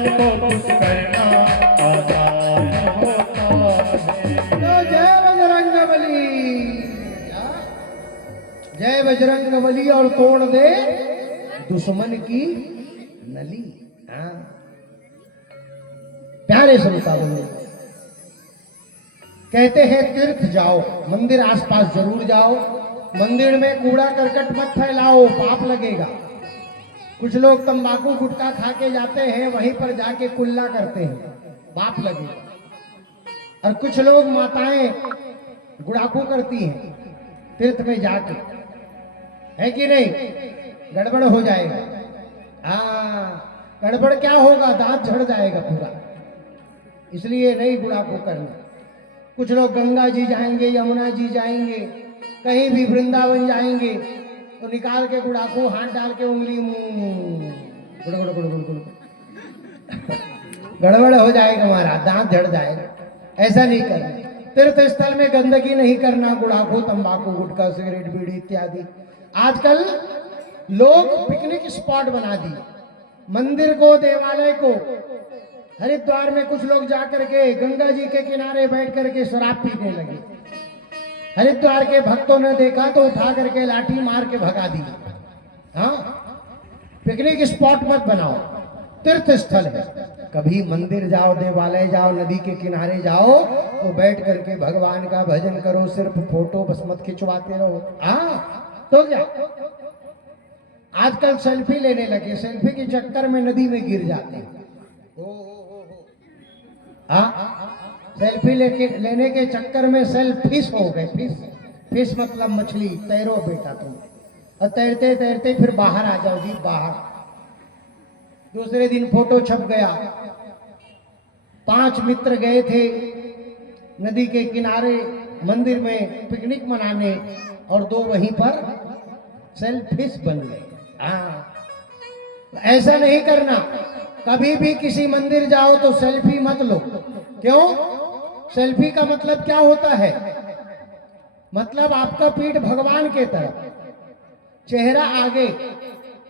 को खुश करना आसान होता है। तो जय बजरंगबली, जय बजरंगबली, और तोड़ दे दुश्मन की नली। हाँ, प्यारे श्रोता बंधु, कहते हैं तीर्थ जाओ, मंदिर आसपास जरूर जाओ, मंदिर में कूड़ा करकट मत फैलाओ, पाप लगेगा। कुछ लोग तंबाकू गुटखा खा के जाते हैं, वहीं पर जाके कुल्ला करते हैं, पाप लगेगा। और कुछ लोग माताएं गुड़ाखू करती हैं तीर्थ में जाके, है कि नहीं? गड़बड़ हो जाएगा। गड़बड़ क्या होगा? दांत झड़ जाएगा पूरा, इसलिए नहीं गुड़ाखू करना। कुछ लोग गंगा जी जाएंगे, यमुना जी जाएंगे, कहीं भी वृंदावन जाएंगे, तो निकाल के गुड़ाखू हाथ डाल के उंगली मुंह गुड़ गुड़ गुड़ गुड़ गड़बड़ हो जाएगा, हमारा दांत झड़ जाएगा। ऐसा नहीं करना। तीर्थ स्थल में गंदगी नहीं करना, गुड़ाखू तंबाकू गुटखा सिगरेट बीड़ी इत्यादि। आजकल लोग पिकनिक स्पॉट बना दिए, मंदिर को, देवालय को। हरिद्वार में कुछ लोग जाकर के गंगा जी के किनारे बैठ करके शराब पीने लगे। हरिद्वार के भक्तों ने देखा तो उठा करके लाठी मार के भगा दी। हाँ, पिकनिक स्पॉट मत बनाओ, तीर्थ स्थल है। कभी मंदिर जाओ, देवालय जाओ, नदी के किनारे जाओ, तो बैठ करके भगवान का भजन करो, सिर्फ फोटो बस मत खिंचवाते रहो। हाँ, तो क्या? आजकल सेल्फी लेने लगे, सेल्फी के चक्कर में नदी में गिर जाते हैं। सेल्फी लेने के चक्कर में सेल्फिश हो गए। फिश मतलब मछली। तैरो बेटा तुम, और तैरते तैरते फिर बाहर आ जाओ जी, बाहर। दूसरे दिन फोटो छप गया। 5 मित्र गए थे नदी के किनारे मंदिर में पिकनिक मनाने, और 2 वहीं पर सेल्फिश बन गए। ऐसा नहीं करना। कभी भी किसी मंदिर जाओ तो सेल्फी मत लो। क्यों? सेल्फी का मतलब क्या होता है? मतलब आपका पीठ भगवान के तरफ, चेहरा आगे।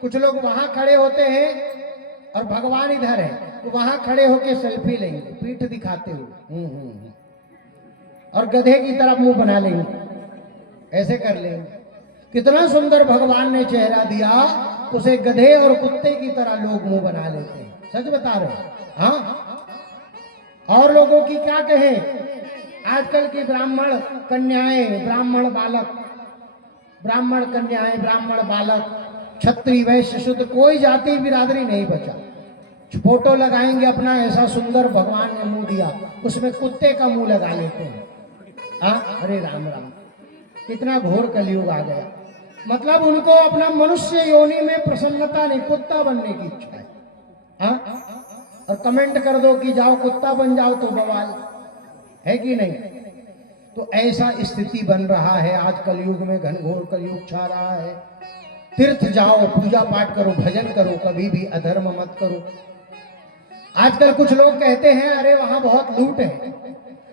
कुछ लोग वहां खड़े होते हैं और भगवान इधर है, तो वहां खड़े होके सेल्फी लेंगे, पीठ दिखाते हुए, और गधे की तरफ मुंह बना लेंगे, ऐसे कर लेंगे। कितना सुंदर भगवान ने चेहरा दिया, उसे गधे और कुत्ते की तरह लोग मुंह बना लेते हैं। सच बता रहे। हाँ, और लोगों की क्या कहें? आजकल की ब्राह्मण कन्याएं, ब्राह्मण बालक, ब्राह्मण कन्याएं, ब्राह्मण बालक, क्षत्रिय वैश्य शूद्र, कोई जाति बिरादरी नहीं बचा। फोटो लगाएंगे अपना, ऐसा सुंदर भगवान ने मुंह दिया, उसमें कुत्ते का मुंह लगा लेते हैं। अरे राम राम, कितना घोर कलयुग आ गया। मतलब उनको अपना मनुष्य योनि में प्रसन्नता नहीं, कुत्ता बनने की इच्छा है। और कमेंट कर दो कि जाओ कुत्ता बन जाओ, तो बवाल है कि नहीं? तो ऐसा स्थिति बन रहा है आज कलयुग में, घनघोर कलयुग छा रहा है। तीर्थ जाओ, पूजा पाठ करो, भजन करो, कभी भी अधर्म मत करो। आजकल कुछ लोग कहते हैं अरे वहां बहुत लूट है।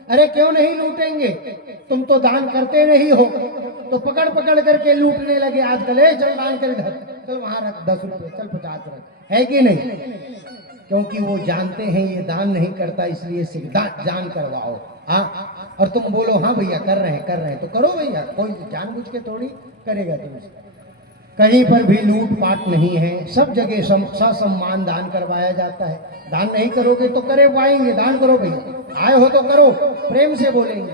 अरे क्यों नहीं लूटेंगे? तुम तो दान करते नहीं हो, तो पकड़ पकड़ करके लूटने लगे आजकल। चल दान कर, चल वहां रख 10 रुपए, चल 50 रख, है कि नहीं? क्योंकि वो जानते हैं ये दान नहीं करता, इसलिए जान करवाओ। और तुम बोलो हाँ भैया कर रहे हैं, तो करो भैया, कोई जानबूझ के थोड़ी करेगा तुमसे। कहीं पर भी लूट पाट नहीं है, सब जगह ससम्मान दान करवाया जाता है। दान नहीं करोगे तो करे पाएंगे? दान करो भैया, आए हो तो करो, प्रेम से बोलेंगे।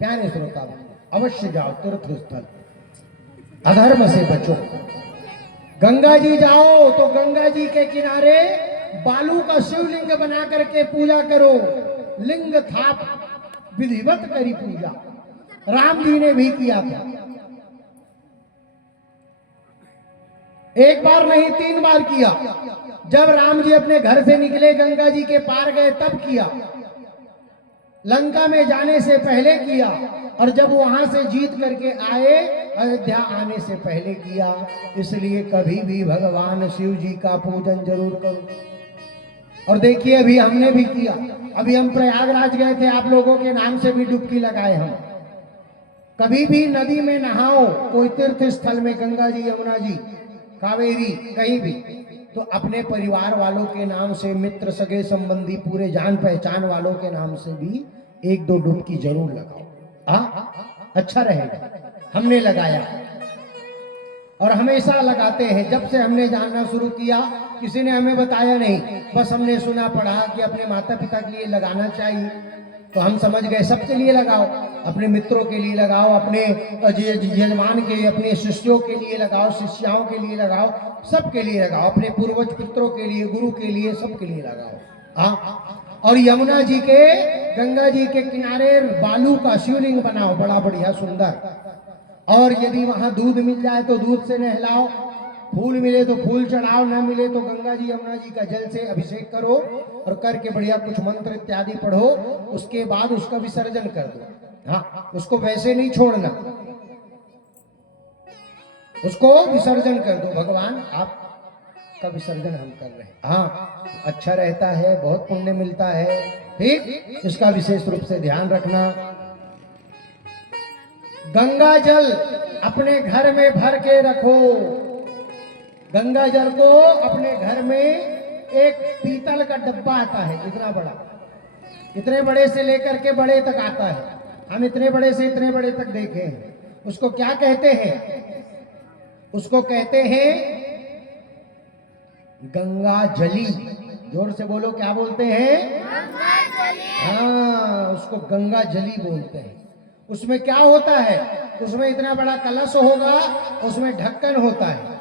प्यारे श्रोता, अवश्य जाओ तीर्थ स्थल, अधर्म से बचो। गंगा जी जाओ तो गंगा जी के किनारे बालू का शिवलिंग बना करके पूजा करो, लिंग थाप विधिवत करी पूजा। राम जी ने भी किया था, एक बार नहीं 3 बार किया। जब राम जी अपने घर से निकले, गंगा जी के पार गए, तब किया। लंका में जाने से पहले किया, और जब वहां से जीत करके आए, अयोध्या आने से पहले किया। इसलिए कभी भी भगवान शिव जी का पूजन जरूर करो। और देखिए अभी हमने भी किया, अभी हम प्रयागराज गए थे, आप लोगों के नाम से भी डुबकी लगाए हम। कभी भी नदी में नहाओ, कोई तीर्थ स्थल में, गंगा जी, यमुना जी, कावेरी, कहीं भी तो अपने परिवार वालों के नाम से, मित्र सगे संबंधी पूरे जान पहचान वालों के नाम से भी 1-2 डुबकी जरूर लगाओ। हाँ, अच्छा रहेगा। हमने लगाया और हमेशा लगाते हैं। जब से हमने जानना शुरू किया, किसी ने हमें बताया नहीं, बस हमने सुना पढ़ा कि अपने माता पिता के लिए लगाना चाहिए, तो हम समझ गए सबके लिए लगाओ। अपने मित्रों के लिए लगाओ, अपने यजमान के, अपने शिष्यों के लिए लगाओ, शिष्याओं के लिए लगाओ, सबके लिए लगाओ, अपने पूर्वज पितरों के लिए, गुरु के लिए, सबके लिए लगाओ। हाँ, और यमुना जी के, गंगा जी के किनारे बालू का शिवलिंग बनाओ, बड़ा बढ़िया सुंदर। और यदि वहां दूध मिल जाए तो दूध से नहलाओ, फूल मिले तो फूल चढ़ाओ, ना मिले तो गंगा जी यमुना जी का जल से अभिषेक करो और करके बढ़िया कुछ मंत्र इत्यादि पढ़ो। उसके बाद उसका विसर्जन कर दो। हाँ, उसको वैसे नहीं छोड़ना, उसको विसर्जन कर दो। भगवान आपका विसर्जन हम कर रहे हैं। हाँ, अच्छा रहता है, बहुत पुण्य मिलता है। ठीक, इसका विशेष रूप से ध्यान रखना। गंगा जल अपने घर में भर के रखो। गंगा जल को अपने घर में, एक पीतल का डब्बा आता है इतना बड़ा, इतने बड़े से लेकर के बड़े तक आता है। हम इतने बड़े से इतने बड़े तक देखे हैं। उसको क्या कहते हैं? उसको कहते हैं गंगा जली। जोर से बोलो, क्या बोलते हैं? गंगा जली। हाँ, उसको गंगा जली बोलते हैं। उसमें क्या होता है? उसमें इतना बड़ा कलश होगा, उसमें ढक्कन होता है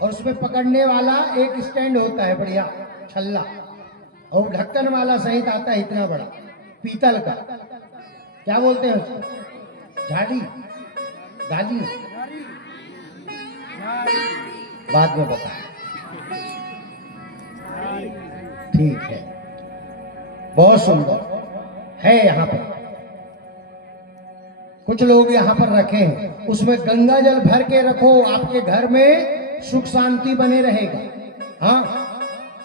और उसमें पकड़ने वाला एक स्टैंड होता है, बढ़िया छल्ला, और ढक्कन वाला सहित आता है इतना बड़ा पीतल का। क्या बोलते हैं उसको? झाड़ी, गाली, बाद में बता। ठीक है, बहुत सुंदर है। यहाँ पर कुछ लोग यहाँ पर रखे हैं, उसमें गंगा जल भर के रखो। आपके घर में सुख शांति बने रहेगा। हाँ,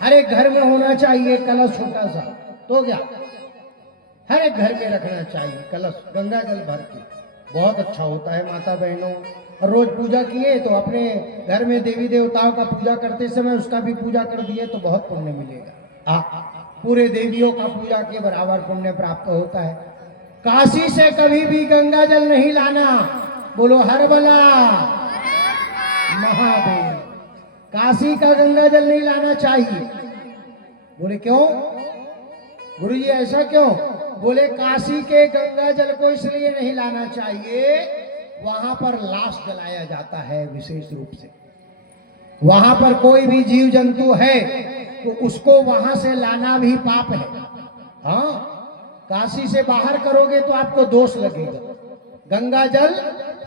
हर एक घर में होना चाहिए कलश, छोटा सा, तो क्या हर एक घर में रखना चाहिए कलश, गंगा जल भर के। बहुत अच्छा होता है माता बहनों। और रोज पूजा किए तो अपने घर में देवी देवताओं का पूजा करते समय उसका भी पूजा कर दिए तो बहुत पुण्य मिलेगा। पूरे देवियों का पूजा के बराबर पुण्य प्राप्त होता है। काशी से कभी भी गंगा जल नहीं लाना। बोलो हरबला महादेव। काशी का गंगा जल नहीं लाना चाहिए। बोले क्यों गुरु जी, ऐसा क्यों? बोले काशी के गंगा जल को इसलिए नहीं लाना चाहिए, वहां पर लाश जलाया जाता है विशेष रूप से। वहां पर कोई भी जीव जंतु है तो उसको वहां से लाना भी पाप है। हाँ, काशी से बाहर करोगे तो आपको दोष लगेगा। गंगा जल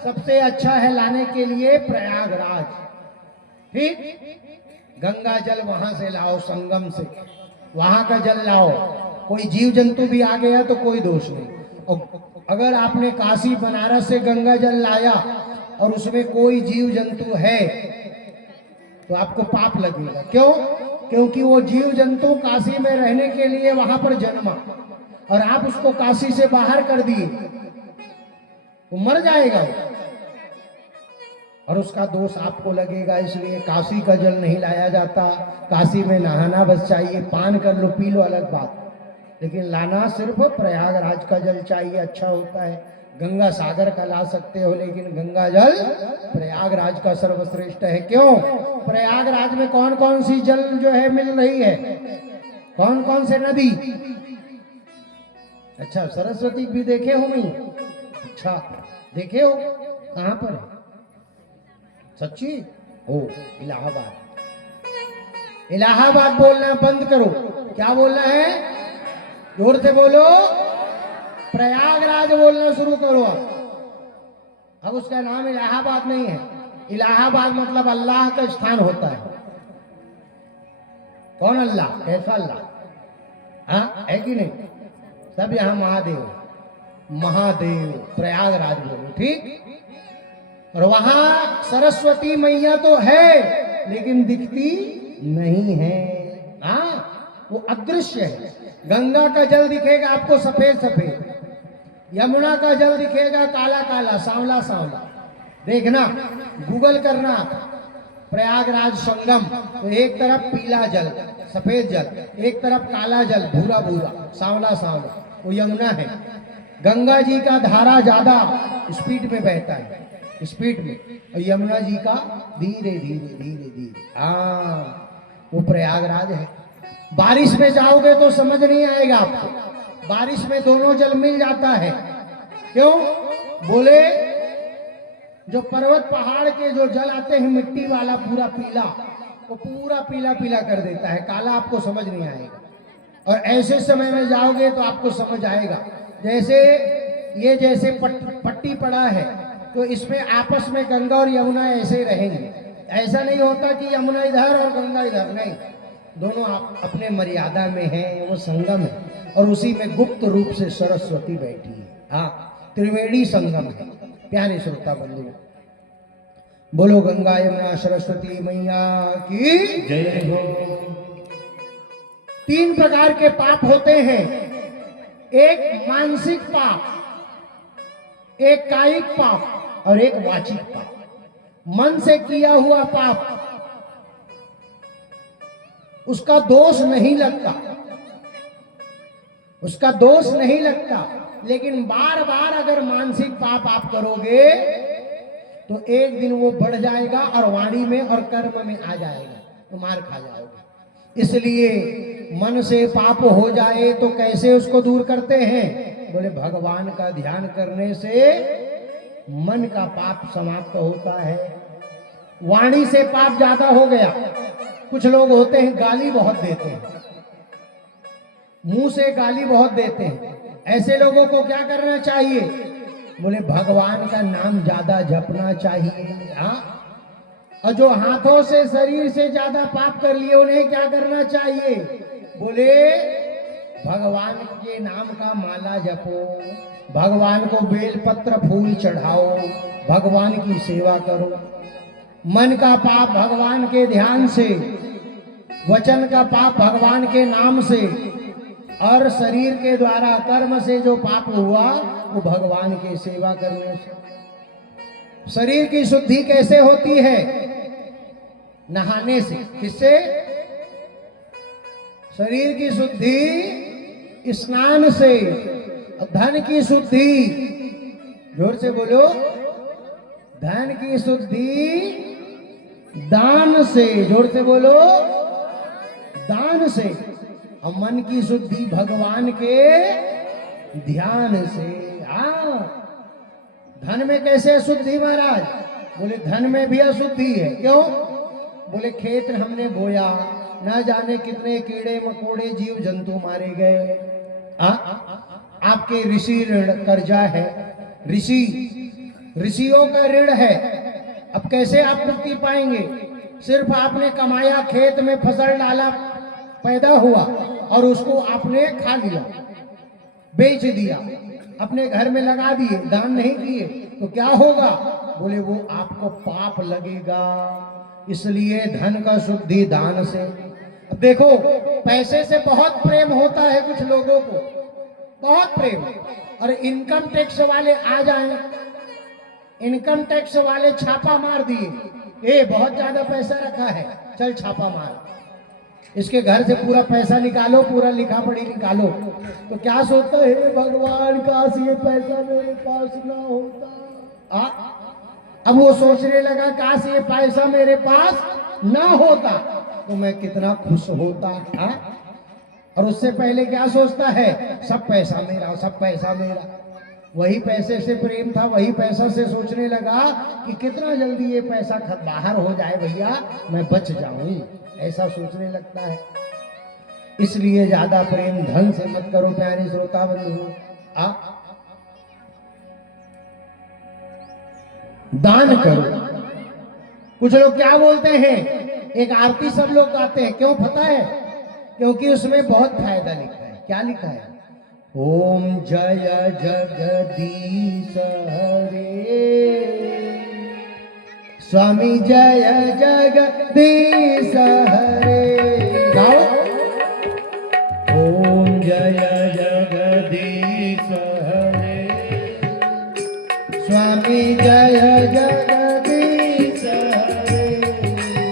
सबसे अच्छा है लाने के लिए प्रयागराज। ठीक, गंगा जल वहां से लाओ, संगम से, वहां का जल लाओ। कोई जीव जंतु भी आ गया तो कोई दोष नहीं। और अगर आपने काशी बनारस से गंगा जल लाया और उसमें कोई जीव जंतु है तो आपको पाप लगेगा। क्यों? क्योंकि वो जीव जंतु काशी में रहने के लिए वहां पर जन्मा और आप उसको काशी से बाहर कर दिए तो मर जाएगा वो, और उसका दोष आपको लगेगा। इसलिए काशी का जल नहीं लाया जाता। काशी में नहाना बस चाहिए, पान कर लो, पी लो, अलग बात, लेकिन लाना सिर्फ प्रयागराज का जल चाहिए, अच्छा होता है। गंगा सागर का ला सकते हो, लेकिन गंगा जल प्रयागराज का सर्वश्रेष्ठ है। क्यों? प्रयागराज में कौन कौन सी जल जो है मिल रही है? कौन कौन से नदी? अच्छा, सरस्वती भी देखे हो? नहीं? अच्छा, देखे हो? कहां पर है? सच्ची? ओ, इलाहाबाद। इलाहाबाद बोलना बंद करो। क्या बोलना है? जोर से बोलो। प्रयागराज बोलना शुरू करो। अब उसका नाम इलाहाबाद नहीं है। इलाहाबाद मतलब अल्लाह का स्थान होता है। कौन अल्लाह? कैसा अल्लाह? हाँ, है कि नहीं? सब यहाँ महादेव, महादेव प्रयागराज बोलो। ठीक, और वहां सरस्वती मैया तो है लेकिन दिखती नहीं है। हाँ, वो अदृश्य है। गंगा का जल दिखेगा आपको सफेद सफेद, यमुना का जल दिखेगा काला काला, सांवला सांवला। देखना, गूगल करना, प्रयागराज संगम, तो एक तरफ पीला जल सफेद जल, एक तरफ काला जल भूरा भूरा सांवला सांवला, वो यमुना है। गंगा जी का धारा ज्यादा स्पीड में बहता है, स्पीड में, और यमुना जी का धीरे धीरे धीरे धीरे। हाँ, वो प्रयागराज है। बारिश में जाओगे तो समझ नहीं आएगा आपको, बारिश में दोनों जल मिल जाता है। क्यों? बोले जो पर्वत पहाड़ के जो जल आते हैं मिट्टी वाला पूरा पीला, वो पूरा पीला पीला कर देता है, काला आपको समझ नहीं आएगा। और ऐसे समय में जाओगे तो आपको समझ आएगा। जैसे ये जैसे पट्टी पड़ा है, तो इसमें आपस में गंगा और यमुना ऐसे रहेंगे। ऐसा नहीं होता कि यमुना इधर और गंगा इधर, नहीं, दोनों आप अपने मर्यादा में हैं, वो संगम है। और उसी में गुप्त रूप से सरस्वती बैठी है। हाँ, त्रिवेणी संगम है। प्यारे श्रोता बंधु, बोलो गंगा यमुना सरस्वती मैया की जय हो। 3 प्रकार के पाप होते हैं, एक मानसिक पाप, एक कायिक पाप और एक वाचिक पाप। मन से किया हुआ पाप, उसका दोष नहीं लगता, उसका दोष नहीं लगता। लेकिन बार बार अगर मानसिक पाप आप करोगे तो एक दिन वो बढ़ जाएगा और वाणी में और कर्म में आ जाएगा, तो मार खा जाओगे। इसलिए मन से पाप हो जाए तो कैसे उसको दूर करते हैं? बोले भगवान का ध्यान करने से मन का पाप समाप्त होता है। वाणी से पाप ज्यादा हो गया, कुछ लोग होते हैं गाली बहुत देते हैं, मुंह से गाली बहुत देते हैं। ऐसे लोगों को क्या करना चाहिए? बोले भगवान का नाम ज्यादा जपना चाहिए। हाँ, और जो हाथों से शरीर से ज्यादा पाप कर लिए उन्हें क्या करना चाहिए? बोले भगवान के नाम का माला जपो, भगवान को बेलपत्र फूल चढ़ाओ, भगवान की सेवा करो। मन का पाप भगवान के ध्यान से, वचन का पाप भगवान के नाम से, और शरीर के द्वारा कर्म से जो पाप हुआ वो भगवान की सेवा करने से। शरीर की शुद्धि कैसे होती है? नहाने से। किससे? शरीर की शुद्धि स्नान से। धन की शुद्धि, जोर से बोलो, धन की शुद्धि दान से। जोर से बोलो, दान से। और मन की शुद्धि भगवान के ध्यान से। हाँ, धन में कैसे अशुद्धि महाराज? बोले धन में भी अशुद्धि है। क्यों? बोले खेत हमने बोया, ना जाने कितने कीड़े मकोड़े जीव जंतु मारे गए। आपके ऋषि ऋण कर्जा है, ऋषियों का ऋण है। अब कैसे आप मुक्ति पाएंगे? सिर्फ आपने कमाया, खेत में फसल डाला, पैदा हुआ और उसको आपने खा लिया, बेच दिया, अपने घर में लगा दिए, दान नहीं किए, तो क्या होगा? बोले वो आपको पाप लगेगा। इसलिए धन का शुद्धि दान से। अब देखो, पैसे से बहुत प्रेम होता है कुछ लोगों को, बहुत प्रेम। और इनकम टैक्स वाले आ जाएं, इनकम टैक्स वाले छापा मार दिए, ये बहुत ज्यादा पैसा रखा है, चल छापा मार, इसके घर से पूरा पैसा निकालो, पूरा लिखा पढ़ी निकालो। तो क्या सोचता है? भगवान काश ये पैसा मेरे पास ना होता। अब वो सोचने लगा काश ये पैसा मेरे पास ना होता तो मैं कितना खुश होता। और उससे पहले क्या सोचता है? सब पैसा मेरा, सब पैसा मेरा। वही पैसे से प्रेम था, वही पैसा से सोचने लगा कि कितना जल्दी ये पैसा बाहर हो जाए भैया, मैं बच जाऊं, ऐसा सोचने लगता है। इसलिए ज्यादा प्रेम धन से मत करो प्यारे श्रोता बंधु। दान करो। कुछ लोग क्या बोलते हैं? एक आरती सब लोग गाते हैं, क्यों पता है? क्योंकि उसमें बहुत फायदा लिखा है। क्या लिखा है? ओम जय जगदीश हरे, स्वामी जय जगदीश हरे। गाओ। ओम जय जगदीश हरे, स्वामी जय जगदीश हरे,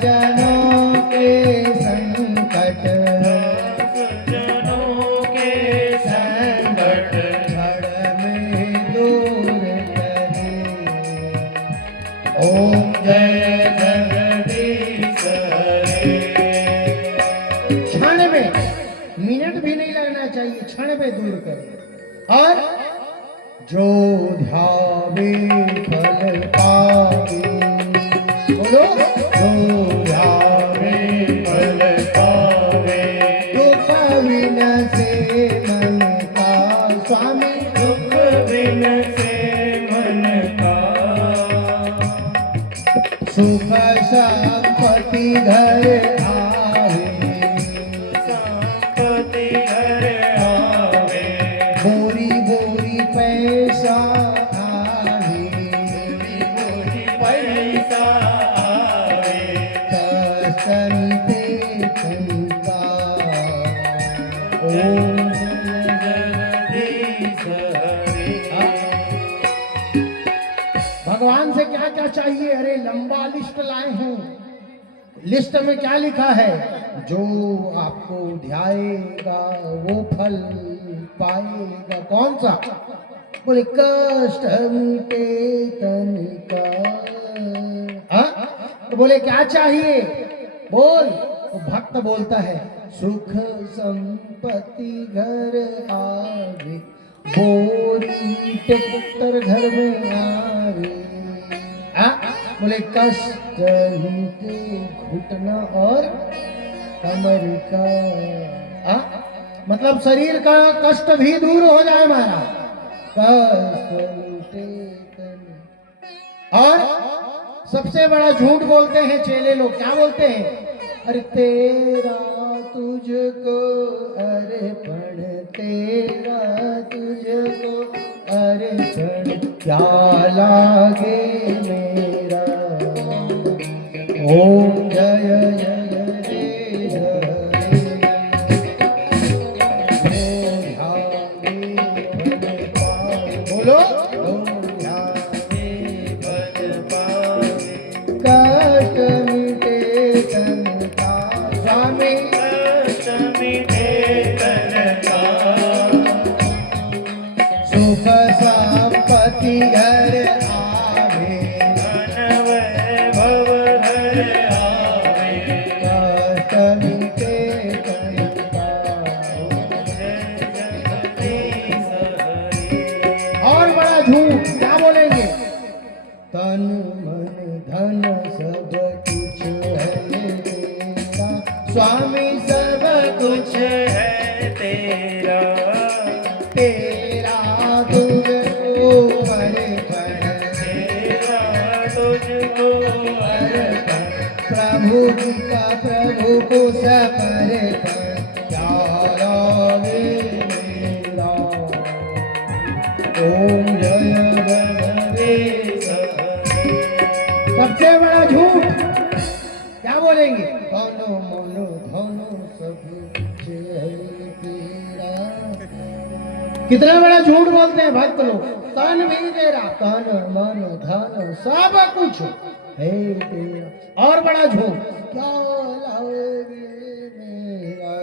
जनों के संकट जनों के संकट क्षण में दूर करे। ओम जय जगदीश हरे। क्षण में, मिनट भी नहीं लगना चाहिए, क्षण में दूर करे। और जो ध्यावे फल पावे, बोलो, जो ध्यावे फल पावे। दुख विनसे मन का स्वामी, दुख विनसे मन का। सुख संपत्ति घर आवे, संपत्ति घर आवे। बोरी बोरी पैसा आवे, बोरी पैसा आवे। कष्ट मिटे तन का। ओम जगदीश हरे। भगवान से क्या क्या चाहिए? अरे लंबा लिस्ट लाए हूं। लिस्ट में क्या लिखा है? जो आपको ध्याएगा वो फल पाएगा। कौन सा? बोले कष्ट मिटे तन का। हाँ? तो बोले क्या चाहिए? बोल। वो भक्त बोलता है सुख संपत्ति घर आवे, बोरी टेक्टर घर में आवे। बोले कष्ट मिटे घुटना और कमर का। मतलब शरीर का कष्ट भी दूर हो जाए महाराज। कष्ट मिटे तन। और सबसे बड़ा झूठ बोलते हैं चेले लोग। क्या बोलते हैं? अरे तेरा तुझको अर्पण, तेरा तुझको अर्पण, क्या लागे मेरा। ओम जय जगदीश हरे। बोलो, कष्ट मिटे तन का स्वामी, कष्ट मिटे तन का। सुख संपत्ति घर आवे, धन वैभव घर आवे। कष्ट मिटे तन का। जय जगदीश हरे। और बड़ा झूठ क्या बोलेंगे? तन मन धन सब कुछ है तेरा स्वामी, सब कुछ कुछ है तेरा। तेरा तुझको अर्पण, तेरा तुझको अर्पण। प्रभु जी का प्रभु को समर्पण, प्यारा वे मेरा। ओम जय जगदीश। सबसे बड़ा झूठ क्या बोलेंगे? धनो मनो धनो सब कुछ है तेरा। कितना बड़ा झूठ बोलते हैं भक्त लोग। तन भी तेरा, तन मन धन सब कुछ है तेरा। और बड़ा झूठ क्या लागे मेरा।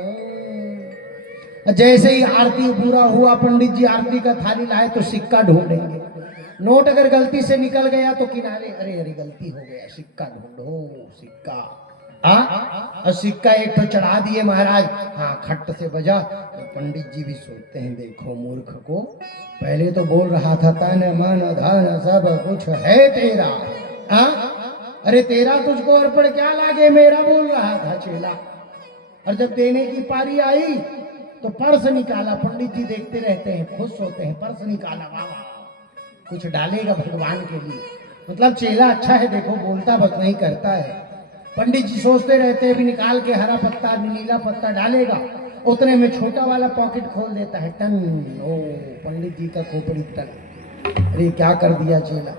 जैसे ही आरती पूरा हुआ, पंडित जी आरती का थाली लाए तो सिक्का ढूंढेंगे। नोट अगर गलती से निकल गया तो किनारे, अरे अरे गलती हो गया, सिक्का ढूंढो सिक्का। और सिक्का एक तो चढ़ा दिए महाराज। हाँ, खट से बजा तो पंडित जी भी सोचते हैं देखो मूर्ख को, पहले तो बोल रहा था तन मन धन सब कुछ है तेरा। अरे तेरा तुझको अर्पण, क्या लागे मेरा, बोल रहा था चेला। और जब देने की पारी आई तो पर्स निकाला। पंडित जी देखते रहते हैं, खुश होते हैं। पर्स निकाला, वाह वाह, कुछ डालेगा भगवान के लिए। मतलब चेला अच्छा है, देखो बोलता बस नहीं करता है। पंडित जी सोचते रहते हैं, भी निकाल के हरा पत्ता नीला पत्ता डालेगा। उतने में छोटा वाला पॉकेट खोल देता है, टन। ओ पंडित जी का खोपड़ी टन। अरे क्या कर दिया चेला।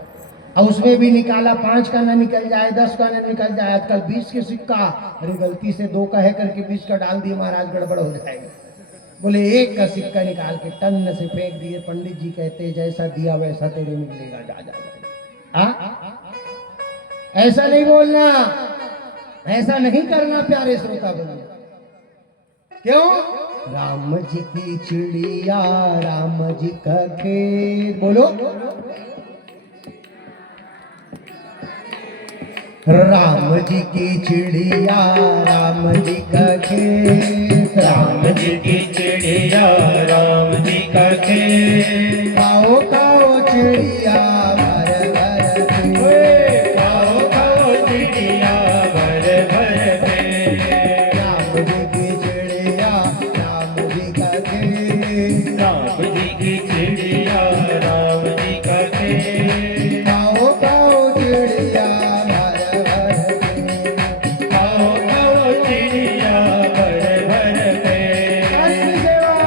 और उसमें भी निकाला, 5 का ना निकल जाए, 10 का ना निकल जाए। आजकल 20 के सिक्का, अरे गलती से 2 का है करके 20 का डाल दिए महाराज, गड़बड़ हो जाएगा। बोले 1 का सिक्का निकाल के टन से फेंक दिए। पंडित जी कहते जैसा दिया वैसा तेरे मिलेगा, जा जा जा। ऐसा नहीं बोलना। ऐसा नहीं करना प्यारे श्रोता बंधु। क्यों? राम जी की चिड़िया राम जी का खेत, बोलो। राम जी की चिड़िया राम जी का खेत, राम जी की चिड़िया राम जी का खेत। खाओ खाओ चिड़िया भर भर पेट। ओए खाओ खाओ चिड़िया भर भर पेट। राम जी की चिड़िया राम जी का खेत, राम जी की चिड़िया राम जी का खेत। खाओ खाओ चिड़िया भर भर पेट। खाओ खाओ चिड़िया भर भर पेट। असली सेवा।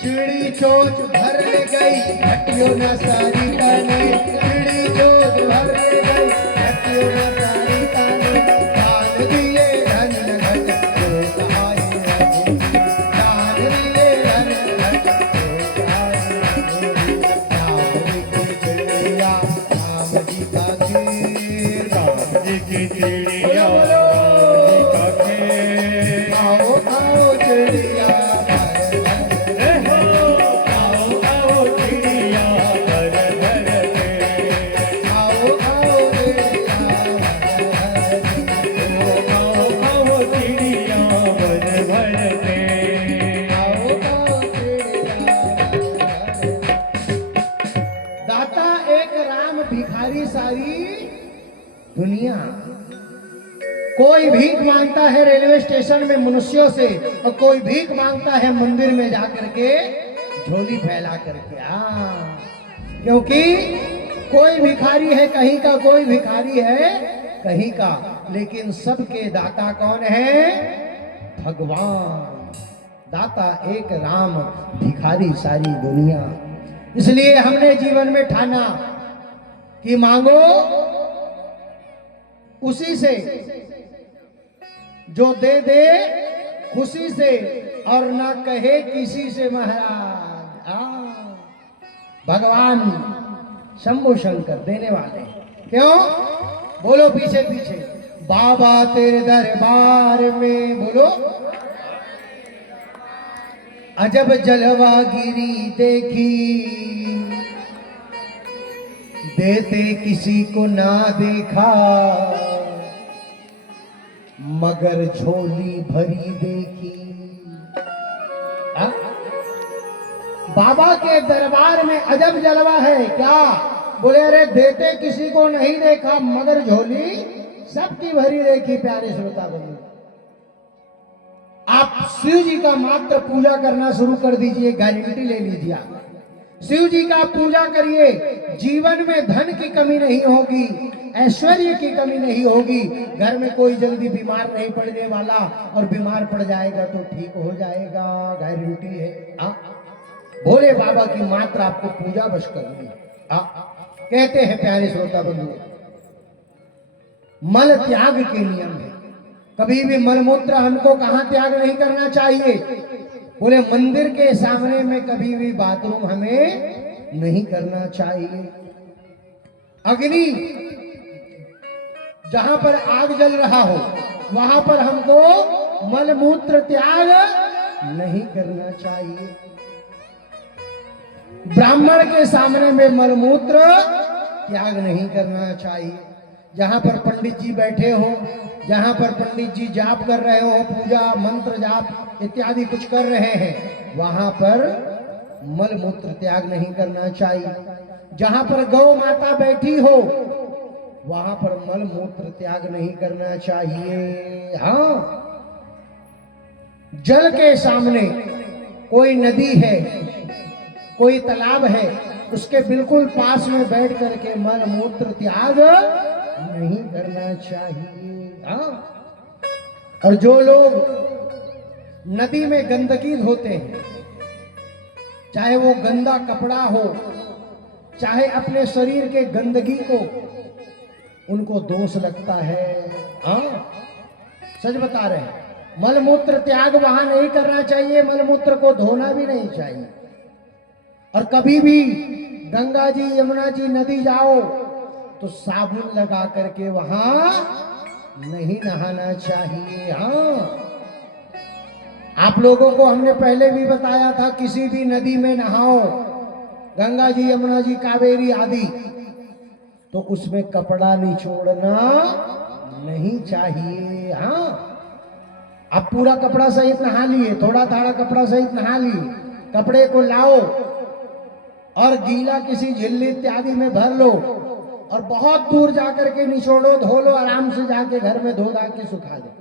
चिड़ी चोच भर ले गई घटियो न सारी ताने, चिड़ी चोच भर ले गई घटियो न सारी ताने। दान दिए धन घट चोट आई रघु, दान दिए धन घट चोट आई रघु। राम जी की चिड़िया राम जी का खेत, राम जी की चिड़िया बोलो, राम जी का खेत। आओ आओ चिड़िया भर भर ए हो खाओ खाओ चिड़िया भर भर पेट। आओ आओ चिड़िया भर भर पेट। खाओ खाओ चिड़िया भर भर पेट। आओ आओ चिड़िया भर भर। दाता एक राम भिखारी सारी दुनिया। कोई भीख मांगता है रेलवे स्टेशन में मनुष्यों से, और कोई भीख मांगता है मंदिर में जाकर के झोली फैला करके। क्योंकि कोई भिखारी है कहीं का, कोई भिखारी है कहीं का, लेकिन सबके दाता कौन है? भगवान। दाता एक राम भिखारी सारी दुनिया। इसलिए हमने जीवन में ठाना कि मांगो उसी से जो दे दे खुशी से, और ना कहे किसी से महाराज। भगवान शंभु शंकर देने वाले। क्यों? बोलो पीछे पीछे। बाबा तेरे दरबार में, बोलो, अजब जलवा गिरी देखी, देते किसी को ना देखा, मगर झोली भरी देखी। हाँ? बाबा के दरबार में अजब जलवा है। क्या? बोले अरे देते किसी को नहीं देखा, मगर झोली सबकी भरी देखी। प्यारे श्रोता बंधु, आप शिव जी का मात्र पूजा करना शुरू कर दीजिए, गारंटी ले लीजिए। आप शिव जी का पूजा करिए, जीवन में धन की कमी नहीं होगी, ऐश्वर्य की कमी नहीं होगी, घर में कोई जल्दी बीमार नहीं पड़ने वाला, और बीमार पड़ जाएगा तो ठीक हो जाएगा, गारंटी है। भोले बाबा की मात्र आपको पूजा बस करनी है। कहते हैं प्यारे श्रोता बंधु, मल त्याग के नियम है। कभी भी मलमूत्र हमको कहां त्याग नहीं करना चाहिए? बोले मंदिर के सामने में कभी भी बाथरूम हमें नहीं करना चाहिए। अग्नि जहां पर आग जल रहा हो वहां पर हमको मलमूत्र त्याग नहीं करना चाहिए। ब्राह्मण के सामने में मलमूत्र त्याग नहीं करना चाहिए। जहां पर पंडित जी बैठे हो, जहां पर पंडित जी जाप कर रहे हो, पूजा मंत्र जाप इत्यादि कुछ कर रहे हैं, वहां पर मल मूत्र त्याग नहीं करना चाहिए। जहां पर गौ माता बैठी हो वहां पर मल मूत्र त्याग नहीं करना चाहिए। हाँ, जल के सामने कोई नदी है, कोई तालाब है, उसके बिल्कुल पास में बैठ करके मल मूत्र त्याग नहीं करना चाहिए। हाँ, और जो लोग नदी में गंदगी धोते हैं, चाहे वो गंदा कपड़ा हो, चाहे अपने शरीर के गंदगी को, उनको दोष लगता है। हाँ, सच बता रहे हैं। मलमूत्र त्याग वहां नहीं करना चाहिए, मलमूत्र को धोना भी नहीं चाहिए। और कभी भी गंगा जी, यमुना जी, नदी जाओ तो साबुन लगा करके वहां नहीं नहाना चाहिए। हाँ, आप लोगों को हमने पहले भी बताया था, किसी भी नदी में नहाओ, गंगा जी, यमुना जी, कावेरी आदि, तो उसमें कपड़ा निचोड़ना नहीं चाहिए। हाँ, आप पूरा कपड़ा सहित नहा लिए, थोड़ा थोड़ा कपड़ा सहित नहा लिए, कपड़े को लाओ और गीला किसी झिल्ली इत्यादि में भर लो और बहुत दूर जाकर के निचोड़ो, धो लो, आराम से जाके घर में धो धा के सुखा दो।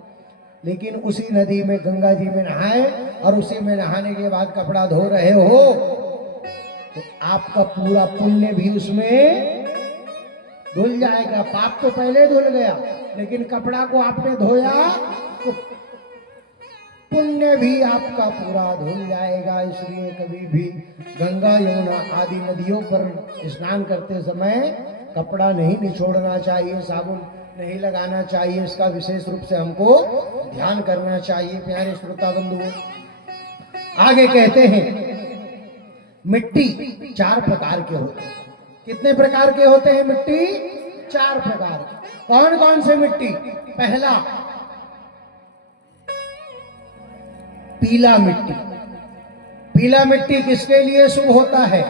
लेकिन उसी नदी में, गंगा जी में नहाए और उसी में नहाने के बाद कपड़ा धो रहे हो तो आपका पूरा पुण्य भी उसमें धुल जाएगा। पाप तो पहले धुल गया, लेकिन कपड़ा को आपने धोया तो पुण्य भी आपका पूरा धुल जाएगा। इसलिए कभी भी गंगा, यमुना आदि नदियों पर स्नान करते समय कपड़ा नहीं निचोड़ना चाहिए, साबुन नहीं लगाना चाहिए। इसका विशेष रूप से हमको ध्यान करना चाहिए। प्यारे श्रोता बंधुओं, आगे कहते हैं मिट्टी 4 प्रकार के होते हैं। कितने प्रकार के होते हैं मिट्टी? 4 प्रकार के। कौन कौन से मिट्टी? पहला, पीला मिट्टी। पीला मिट्टी किसके लिए शुभ होता है?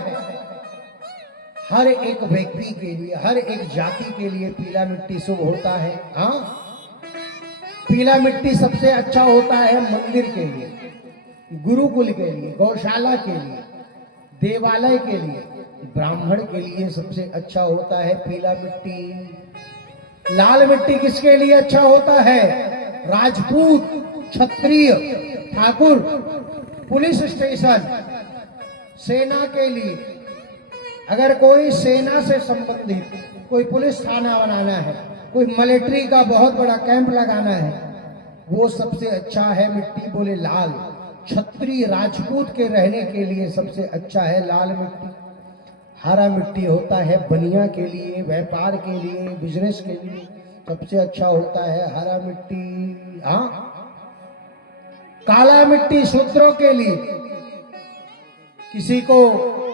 हर एक व्यक्ति के लिए, हर एक जाति के लिए पीला मिट्टी शुभ होता है। हाँ, पीला मिट्टी सबसे अच्छा होता है मंदिर के लिए, गुरुकुल के लिए, गौशाला के लिए, देवालय के लिए, ब्राह्मण के लिए सबसे अच्छा होता है पीला मिट्टी। लाल मिट्टी किसके लिए अच्छा होता है? राजपूत, क्षत्रिय, ठाकुर, पुलिस स्टेशन, सेना के लिए। अगर कोई सेना से संबंधित कोई पुलिस थाना बनाना है, कोई मिलिट्री का बहुत बड़ा कैंप लगाना है, वो सबसे अच्छा है मिट्टी बोले लाल। क्षत्रिय, राजपूत के रहने के लिए सबसे अच्छा है लाल मिट्टी। हरा मिट्टी होता है बनिया के लिए, व्यापार के लिए, बिजनेस के लिए सबसे अच्छा होता है हरा मिट्टी। हाँ, काला मिट्टी शूद्रों के लिए, किसी को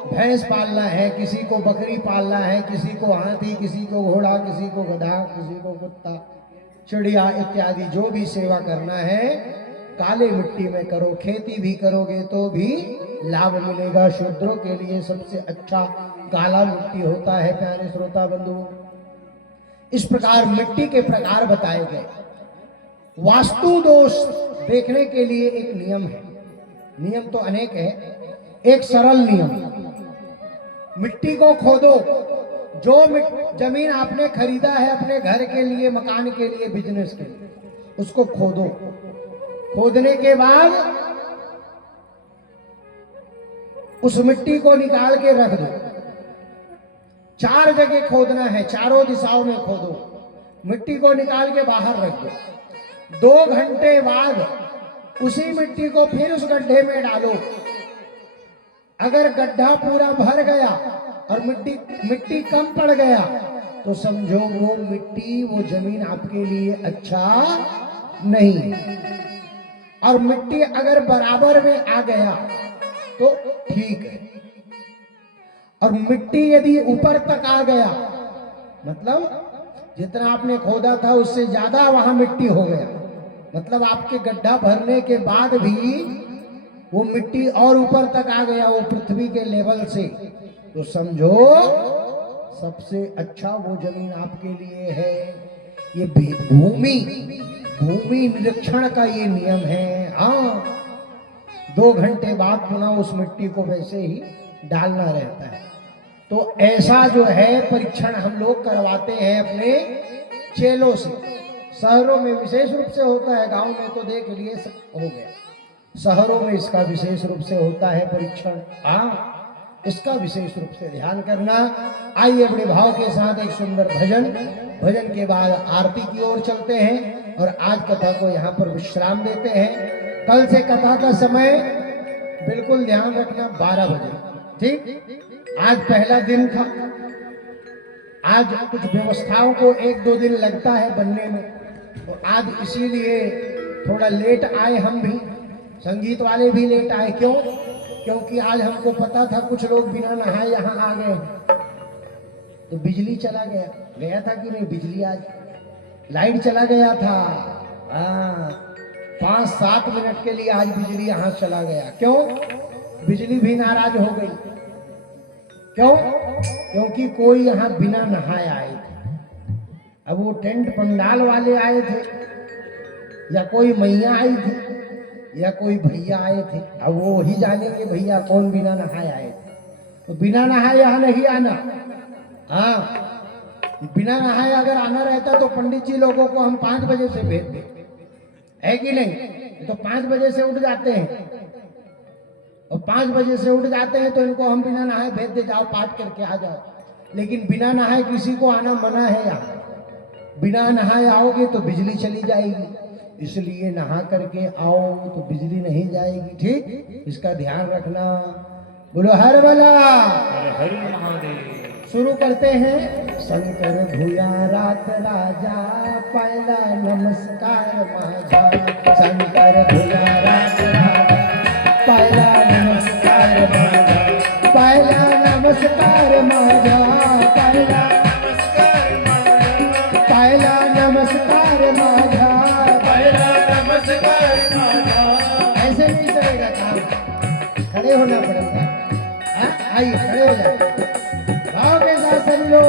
भैंस पालना है, किसी को बकरी पालना है, किसी को हाथी, किसी को घोड़ा, किसी को गधा, किसी को कुत्ता, चिड़िया इत्यादि जो भी सेवा करना है काले मिट्टी में करो। खेती भी करोगे तो भी लाभ मिलेगा। शूद्रों के लिए सबसे अच्छा काला मिट्टी होता है। प्यारे श्रोता बंधुओं, इस प्रकार मिट्टी के प्रकार बताए गए। वास्तु दोष देखने के लिए एक नियम है। नियम तो अनेक है, एक सरल नियम, मिट्टी को खोदो। जो जमीन आपने खरीदा है अपने घर के लिए, मकान के लिए, बिजनेस के लिए, उसको खोदो। खोदने के बाद उस मिट्टी को निकाल के रख दो। 4 जगह खोदना है, चारों दिशाओं में खोदो। मिट्टी को निकाल के बाहर रख दो। 2 घंटे बाद उसी मिट्टी को फिर उस गड्ढे में डालो। अगर गड्ढा पूरा भर गया और मिट्टी कम पड़ गया तो समझो वो मिट्टी, वो जमीन आपके लिए अच्छा नहीं। और मिट्टी अगर बराबर में आ गया तो ठीक है। और मिट्टी यदि ऊपर तक आ गया, मतलब जितना आपने खोदा था उससे ज्यादा वहां मिट्टी हो गया, मतलब आपके गड्ढा भरने के बाद भी वो मिट्टी और ऊपर तक आ गया, वो पृथ्वी के लेवल से, तो समझो सबसे अच्छा वो जमीन आपके लिए है। ये भूमि निरीक्षण का ये नियम है। हाँ, 2 घंटे बाद पुनः उस मिट्टी को वैसे ही डालना रहता है। तो ऐसा जो है परीक्षण हम लोग करवाते हैं अपने चेलों से। शहरों में विशेष रूप से होता है, गांव में तो देख लिए सब हो गया, शहरों में इसका विशेष रूप से होता है परीक्षण। हाँ, इसका विशेष रूप से ध्यान करना। आइए बड़े भाव के साथ एक सुंदर भजन, भजन के बाद आरती की ओर चलते हैं और आज कथा को यहाँ पर विश्राम देते हैं। कल से कथा का समय बिल्कुल ध्यान रखना 12 बजे, ठीक। आज पहला दिन था, आज कुछ व्यवस्थाओं को 1-2 दिन लगता है बनने में, तो आज इसीलिए थोड़ा लेट आए हम भी, संगीत वाले भी लेट आए। क्यों? क्योंकि आज हमको पता था कुछ लोग बिना नहाए यहाँ आ गए, तो बिजली चला गया था कि नहीं, बिजली आज लाइट चला गया था। हाँ, 5-7 मिनट के लिए आज बिजली यहाँ चला गया। क्यों? बिजली भी नाराज हो गई। क्यों? क्योंकि कोई यहाँ बिना नहाए आए थे। अब वो टेंट पंडाल वाले आए थे, या कोई मैया आई थी, या कोई भैया आए थे। अब वो ही जानेंगे भैया कौन बिना नहाए आए थे। तो बिना नहाए यहाँ नहीं आना। हाँ, बिना नहाए अगर आना रहता तो पंडित जी लोगों को हम 5 बजे से भेज दें, है कि नहीं? तो 5 बजे से उठ जाते हैं, और 5 बजे से उठ जाते हैं तो इनको हम बिना नहाए भेज दे, जाओ पाठ करके आ जाओ। लेकिन बिना नहाए किसी को आना मना है यहाँ। बिना नहाए आओगे तो बिजली चली जाएगी, इसलिए नहा करके आओ तो बिजली नहीं जाएगी, ठीक। इसका ध्यान रखना। बोलो हर भला हर महादेव। शुरू करते हैं। शंकर भूया रात राजा, पहला नमस्कार माझा। शंकर भूया रात राजा, पहला नमस्कार माझा। पहला नमस्कार माझा, पहला नमस्कार माझा। पहला नमस्कार माझा, पहला नमस्कार माझा। ऐसे नहीं चलेगा काम, खड़े होना पड़ेगा। हाँ, आइए खड़े हो जाए, भाव के साथ सभी लोग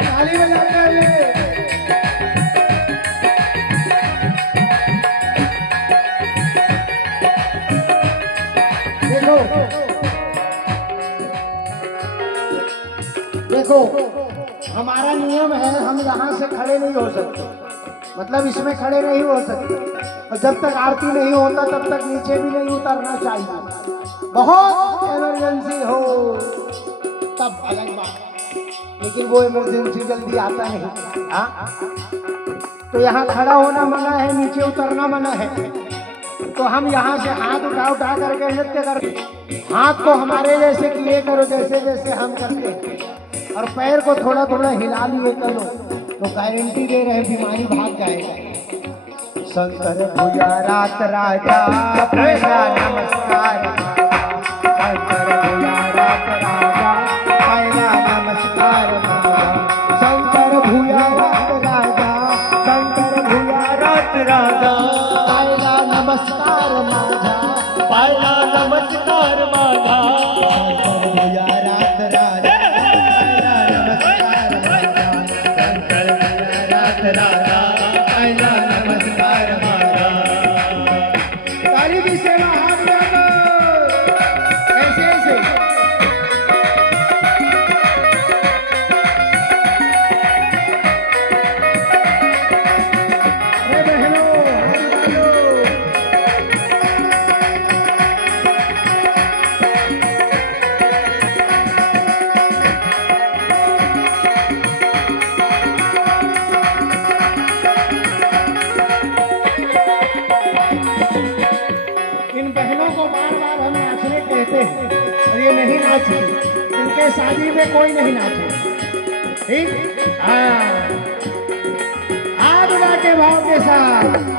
ताली बजाते हुए। देखो देखो, हमारा नियम है, हम यहाँ से खड़े नहीं हो सकते, मतलब इसमें खड़े नहीं हो सकते, और जब तक आरती नहीं होता तब तक नीचे भी नहीं उतरना चाहिए। बहुत इमरजेंसी हो तब अलग बात, लेकिन वो इमरजेंसी जल्दी आता नहीं। हाँ, तो यहाँ खड़ा होना मना है, नीचे उतरना मना है। तो हम यहाँ से हाथ उठा उठा करके नृत्य करते, हाथ को हमारे जैसे किए करो, जैसे जैसे हम करते हैं, और पैर को थोड़ा थोड़ा हिला लिए करो, तो गारंटी दे रहे बीमारी भाग जाएगा। शंकर भूया रात राजा, पहला नमस्कार। शंकर भूया रात राजा, पहला नमस्कार। शंकर भूया रात राजा, शंकर भूया रात राजा, पहला नमस्कार माझा, पहला नमस्कार माझा। शंकर भूया रात राजा, पहला नमस्कार माझा। शंकर भूया रात राजा, पहला नमस्कार माझा। ताली की सेवा हाथ जाकर ऐसे ऐसे। अरे बहनों हाथ डालो। इन बहनों को बार बार हम नाचने कहते हैं, और ये नहीं नाचती, इनके शादी में कोई नहीं नाचे, ठीक। हाँ, हाथ उठा के भाव के साथ।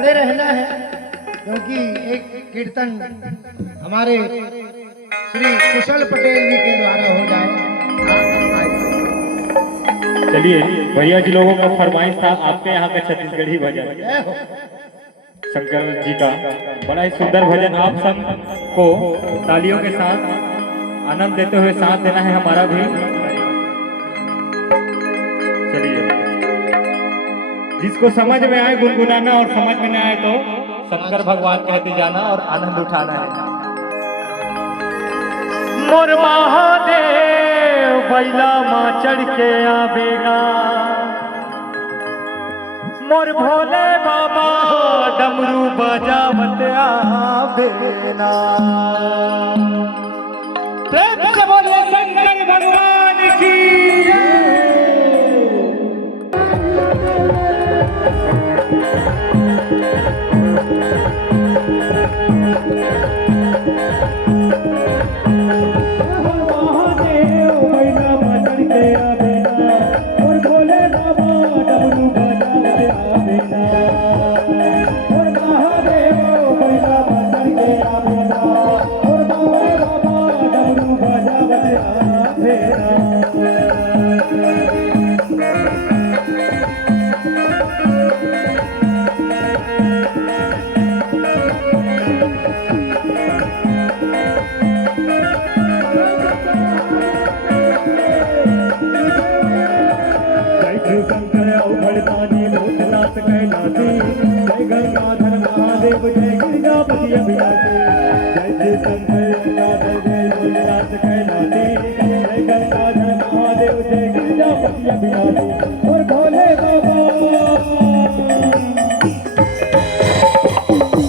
खड़े रहना है क्योंकि एक कीर्तन हमारे श्री कुशल पटेल जी के द्वारा हो जाए। चलिए भैया जी लोगों का फरमाइश था आपके यहाँ का छत्तीसगढ़ी भजन शंकर जी का बड़ा ही सुंदर भजन आप सब को तालियों के साथ आनंद देते हुए साथ देना है हमारा भी। चलिए जिसको समझ में आए गुनगुनाना और समझ में न आए तो शंकर भगवान कहते जाना और आनंद उठाना है। मोर महादेव बैला माँ चढ़ के आवेगा, मोर भोले बाबा डमरू बजावत आवेना। प्रेम से बोलिए शंकर भगवान की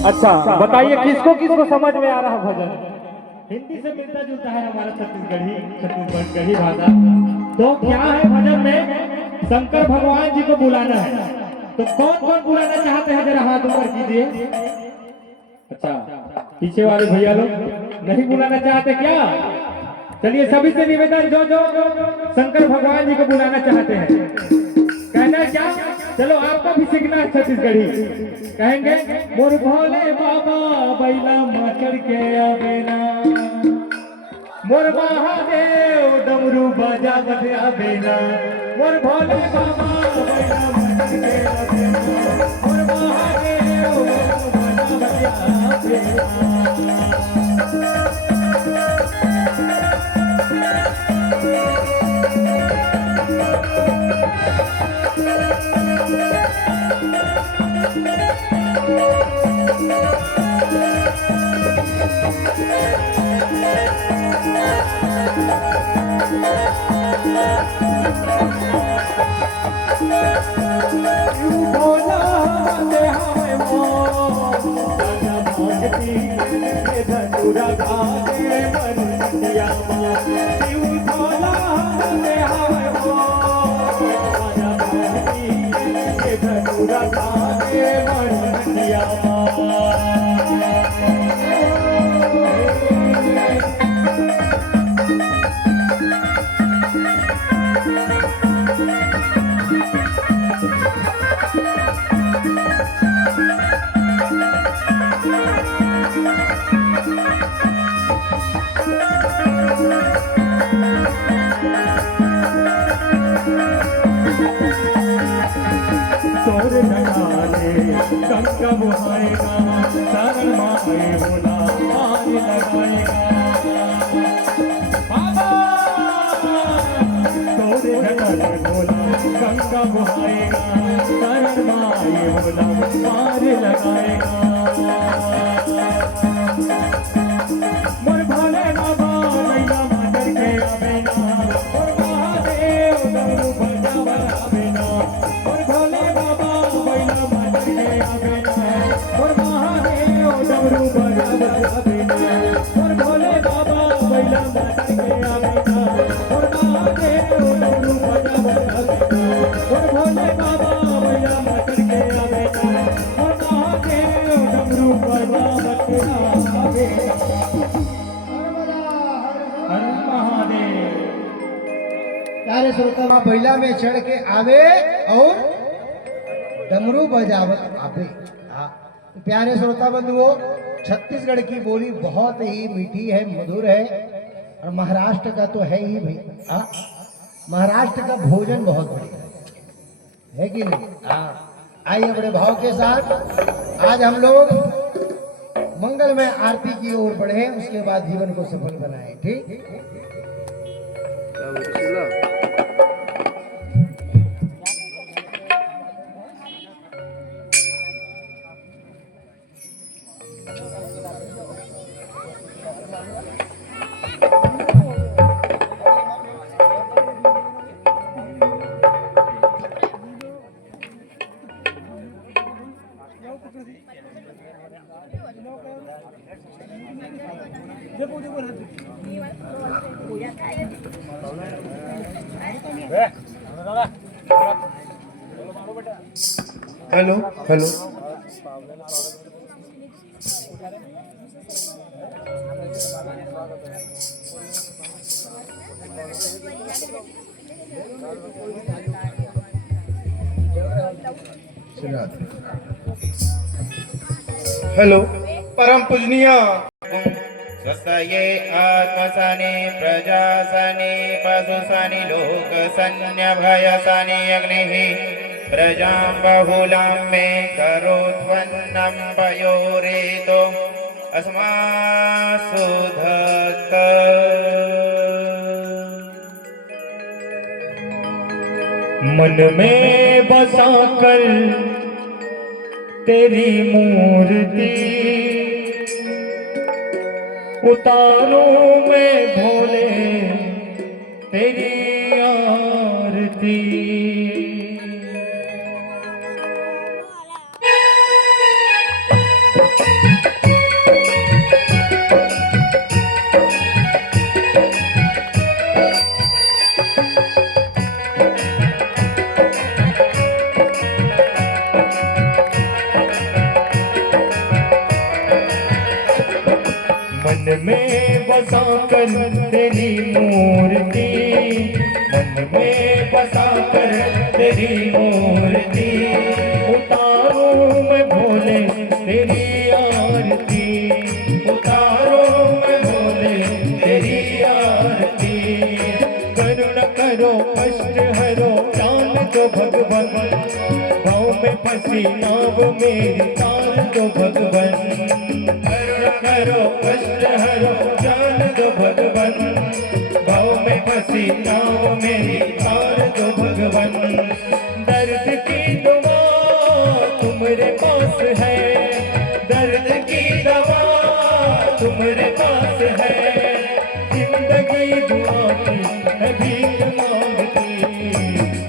अच्छा बताइए किसको किसको समझ में आ रहा भजन? हिंदी से मिलता जुलता है हमारा छत्तीसगढ़ी भाषा। तो क्या है भजन में शंकर भगवान जी को बुलाना है, तो कौन कौन बुलाना चाहते हैं जरा हाथ ऊपर कीजिए। अच्छा पीछे वाले भैया लोग नहीं बुलाना चाहते क्या? चलिए सभी से निवेदन जो जो शंकर भगवान जी को बुलाना चाहते हैं कहना है क्या? चलो आपको भी सीखना है छत्तीसगढ़ी। कहेंगे मोर भोले बाबा बैला माँ चढ़ के आवेना, मोर महादेव डमरू बजावत आवेना, मोर भोले बाबा बैला माँ चढ़ के आवेना, मोर महादेव डमरू बजावत आवेना। गंगा बुहाएगा शरण माए बोला पार लगाएगा बाबा तोरे घटाने बोला गंगा बुहाएगा शरण माए बोला पार लगाएगा। मोर भोले बाबा मैया मातर के आवेना, मोर महादेव डमरू बजावत आवेना, मोर भोले बाबा मैया मातर के आवेना, मोर महादेव डमरू बजावत आवेना, मोर भोले बाबा मैया मातर के आवेना, मोर महादेव डमरू बजावत आवेना, मोर भोले बाबा मैया मातर के आवेना, मोर महादेव डमरू बजावत आवेना। प्यारे श्रोता माँ बैला में चढ़ के आवे और डमरू बजावत आवे। हाँ प्यारे श्रोता बंधुओं, छत्तीसगढ़ की बोली बहुत ही मीठी है, मधुर है, और महाराष्ट्र का तो है ही भाई। हाँ, महाराष्ट्र का भोजन बहुत बढ़िया है कि नहीं? हाँ, आइए बड़े भाव के साथ आज हम लोग मंगलमय आरती की ओर बढ़े, उसके बाद जीवन को सफल बनाएं। ठीक? Hello hello. हेलो। परम पूजनीय स्वस्तये आत्मसने प्रजासने पशुसनि लोकसन्न्यभयसनि अग्निः प्रजां बहुलां मे करोत्वन्नं पयोरेतो अस्मासु धत्त। मन में बसा कर तेरी मूर्ति उतारूं मैं भोले तेरी आरती। मन में बसा कर तेरी मूर्ति, मन में बसा कर तेरी मूर्ति उतारूं मैं भोले तेरी आरती, उतारूं मैं भोले तेरी आरती। करुण करो कष्ट हरो जान दो भगवन, भाव में फंसी नाव मेरी तार दो भगवन। करो कष्ट हरो जान दो भगवन, भाव में फंसी नाव मेरी तार दो भगवन। दर्द की दवा तुम्हारे पास है, दर्द की दवा तुम्हारे पास है। जिंदगी दुआ की भीख मांगती,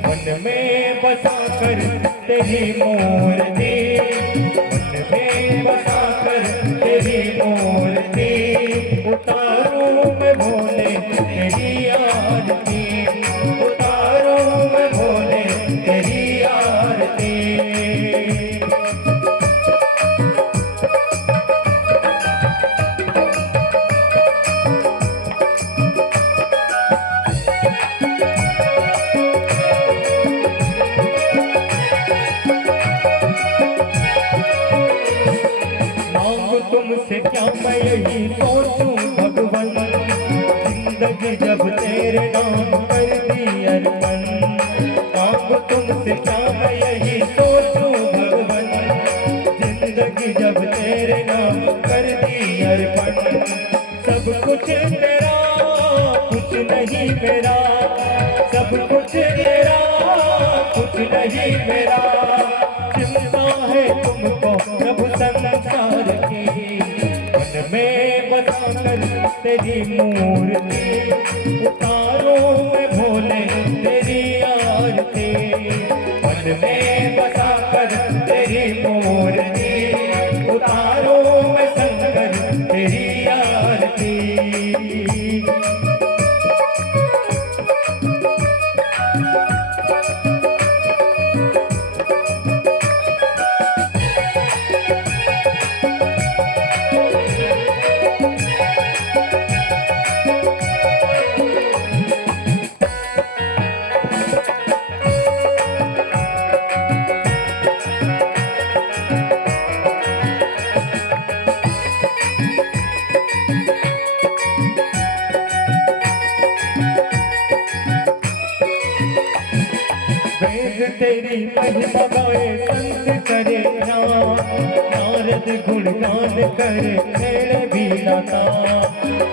मन में बसा कर तेरी मूर्ति, मन में बसा कर तेरी मूर्ति उतारूं मैं भोले तेरी आरती, उतारूं मैं भोले तेरी आरती। तुमसे क्या मैं यही सोचूं भगवन, जिंदगी जब तेरे नाम कर दी अर्पण। मांगो तुमसे क्या मैं यही सोचूं भगवन, जिंदगी जब तेरे नाम कर दी अर्पण। सब कुछ तेरा कुछ नहीं मेरा, सब कुछ तेरा कुछ नहीं मेरा। चिंता है तुमको प्रभु संसार की, मन में बसा कर तेरी मूर्ति उतारूं मैं भोले तेरी आरती। मन में बसा कर तेरी मूर्ति उतारूं मैं शंकर तेरी आरती। तेरी महिमा गाए संत करे ध्यान, नारद गुणगान करे खेल भी लता।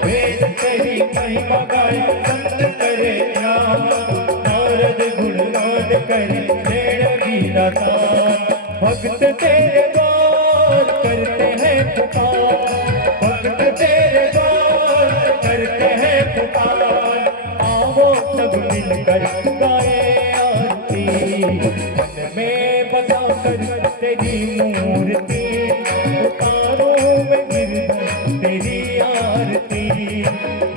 वेद तेरी महिमा गाए संत करे ध्यान, नारद गुणगान करे खेल भी लता। भक्त तेरे द्वार करते हैं पुकार, भक्त तेरे द्वार करते हैं पुकार। आओ सब मिलकर गाए आरती, मन में बसा कर तेरी मूर्ति, उतारो में गिरधर तेरी आरती।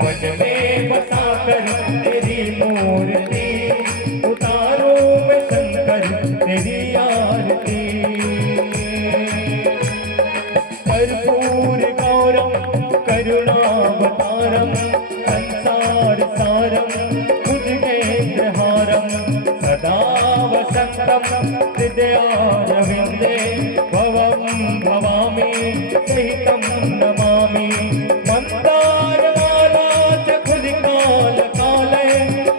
मन में बसा कर तेरी मूर्ति, उतारो में शंकर तेरी आरती। कर्पूर गौरम करुणावतारम, संसार सारम भुजगेन्द्रहारम, सदा वसंतम हृदयारविंदे भवं भवामि सहितं नमामि। मन्दारमाला च खुदिकाल काले,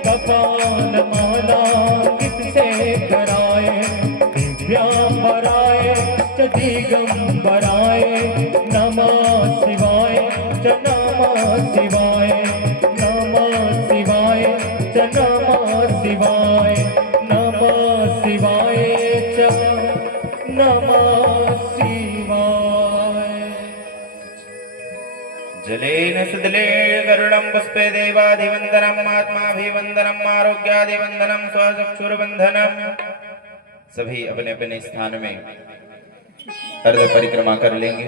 कपाल माला किससे कराए, दिव्यांबराय च दिगंबराय, नमः शिवाय च नमः शिवाय, नमः शिवाय च नमः शिवाय, नमः शिवाय च नमः शिवाय। जलेन सदले गरुडं पुष्पे देवाधिवंदनम्, आत्माभिवंदनम्, आरोग्यादिवंदनम्, स्वचक्षुर्वंदनम्। सभी अपने अपने स्थान में अर्ध परिक्रमा कर लेंगे।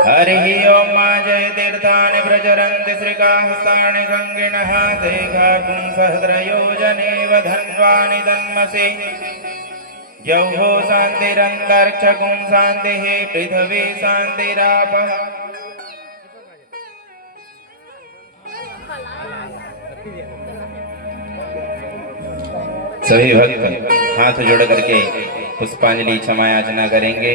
हरि ओम जय तीर्थानि प्रचरन्ति श्रीकाहस्तानि गंगिनः, देघाकुं सहस्रयोजनेव धन्वानि तन्मसि। यौः शान्तिरन्तरिक्षकुं शान्तिः, पृथिवी शान्तिरापः। सभी भक्त हाथ जोड़ करके पुष्पांजलि क्षमायाचना करेंगे।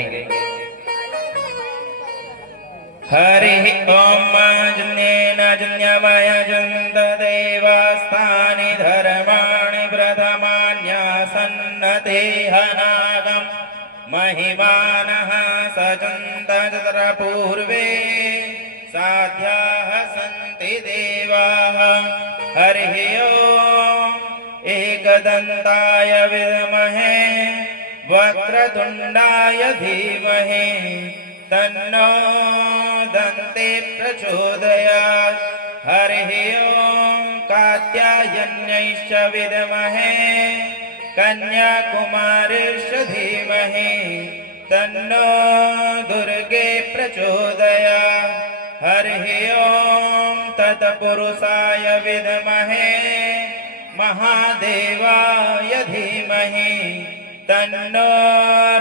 हरि ओम जन्येन जन्यमयजन्त देवास्तानि धर्माणि प्रथमान्यासन्नतेहनागं, महिमानः सचन्त तत्र पूर्वे साध्याः सन्ति देवाः। हरिः ओम एकदन्ताय विद्महे वक्रतुण्डाय धीमहि, तन्नो दन्ते प्रचोदयात्। हरिः ओम कात्यायन्यैश्च विद्महे कन्याकुमारीश्च धीमहि, तन्नो दुर्गे प्रचोदयात्। हरिः ओम तत्पुरुषाय विद्महे महादेवाय धीमहि, तन्नो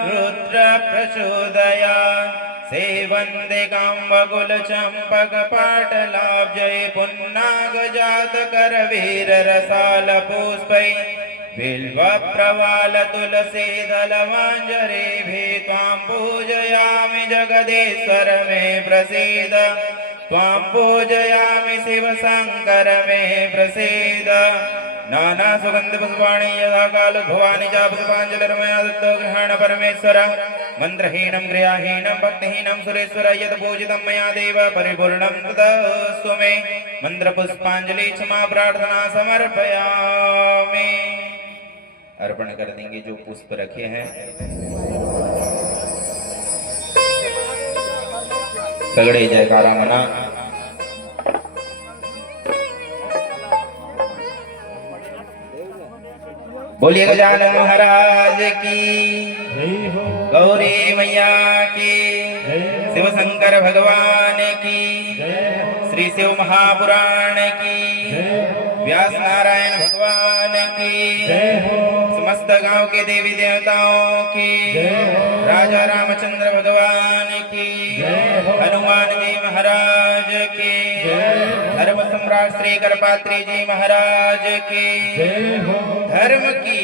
रुद्र प्रचोदयात्। सेवन्दिकाम्बकुलचम्पकपाटलाब्जै पुन्नागजातकरवीररसालपुष्पै, बिल्वप्रवालतुलसीदलमाञ्जरेभिः त्वां पूजयामि जगदीश्वर मे प्रसीद। त्वां पूजयामि शिवशङ्कर मे प्रसीद। नाना सुगंध पुष्पाणि यथा काल भवानी च पुष्पांजलिर्मया दत्तो गृहाण परमेश्वर। मंत्रहीनं गृहहीनं भक्तिहीनं सुरेश्वर, यत् पूजितं मया देव परिपूर्णं तदस्तु मे। मंत्र पुष्पांजलि क्षमा प्रार्थना समर्पयामि। अर्पण कर देंगे जो पुष्प रखे हैं। सगड़े जयकारा मना। बोलिए गजानन महाराज की, गौरी मैया की, शिव शंकर भगवान की, श्री शिव महापुराण की, व्यास नारायण भगवान की, समस्त गांव के देवी देवताओं की, राजा रामचंद्र भगवान की, हनुमान जी महाराज की, धर्म सम्राट श्री करपात्री जी महाराज की, धर्म की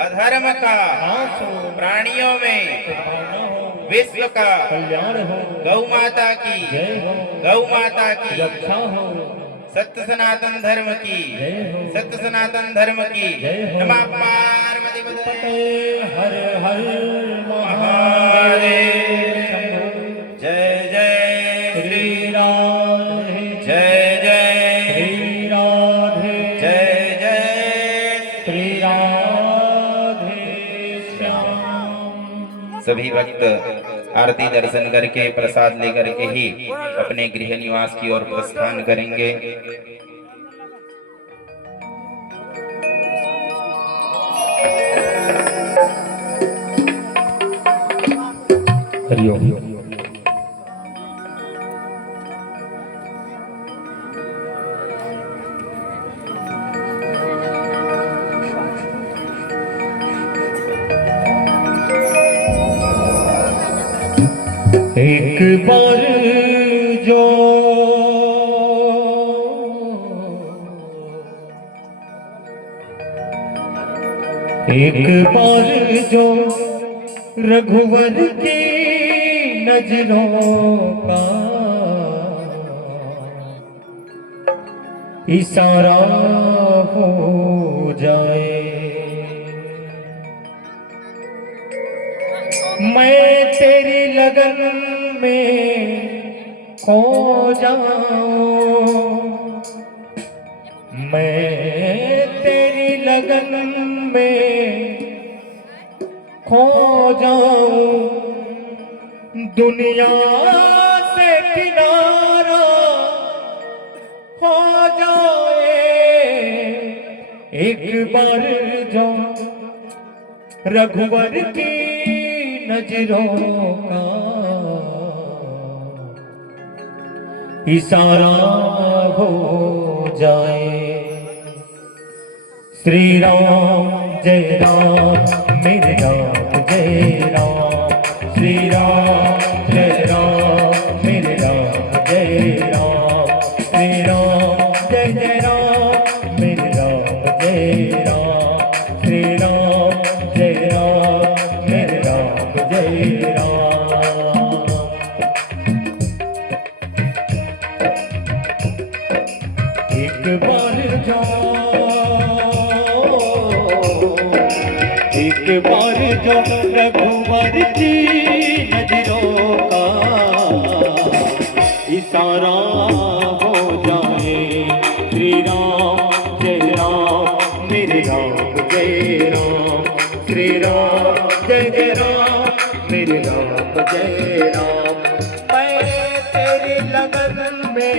अधर्म का प्राणियों में विश्व का कल्याण हो, गौ माता की जय हो, गौ माता की रक्षा हो, सत्य सनातन धर्म की, सत्य सनातन धर्म की। नमः पार्वती पते हर हर महादेव। जय जय श्री राधे, जय जय श्री राधे, जय जय श्री राधे श्याम। सभी भक्त आरती दर्शन करके प्रसाद लेकर के ही अपने गृह निवास की ओर प्रस्थान करेंगे। हरिओम। एक बार जो एक बार जो रघुवर की नजरों का इशारा हो जाए, मैं तेरी लगन में खो जाऊं, मैं तेरी लगन में खो जाऊं, दुनिया से किनारा हो जाए। एक बार जो रघुवर की नजरों का इशारा हो जाए। श्री राम जय राम मेरे राम जय राम, श्री राम जय राम मेरे राम जय राम, श्री राम जय राम मेरे राम जय राम, श्री राम जय राम मेरे राम जय राम। एक बार जो रघुवर की नजरों का इशारा हो जाए। श्री राम जय राम मेरे राम जय राम, श्री राम जय राम मेरे राम जय राम। मैं तेरी लगन में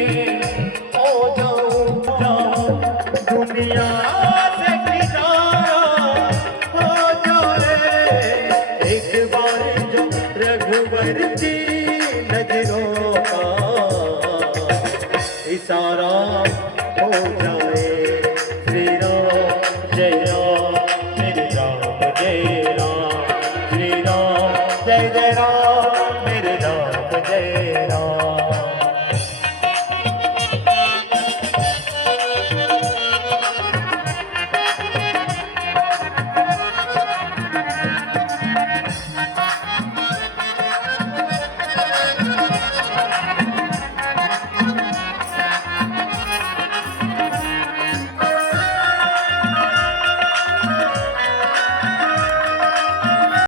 हो जाऊं, दुनिया से किनारा हो जाए। एक बार जो रघुवर की नजरों का इशारा हो जाए।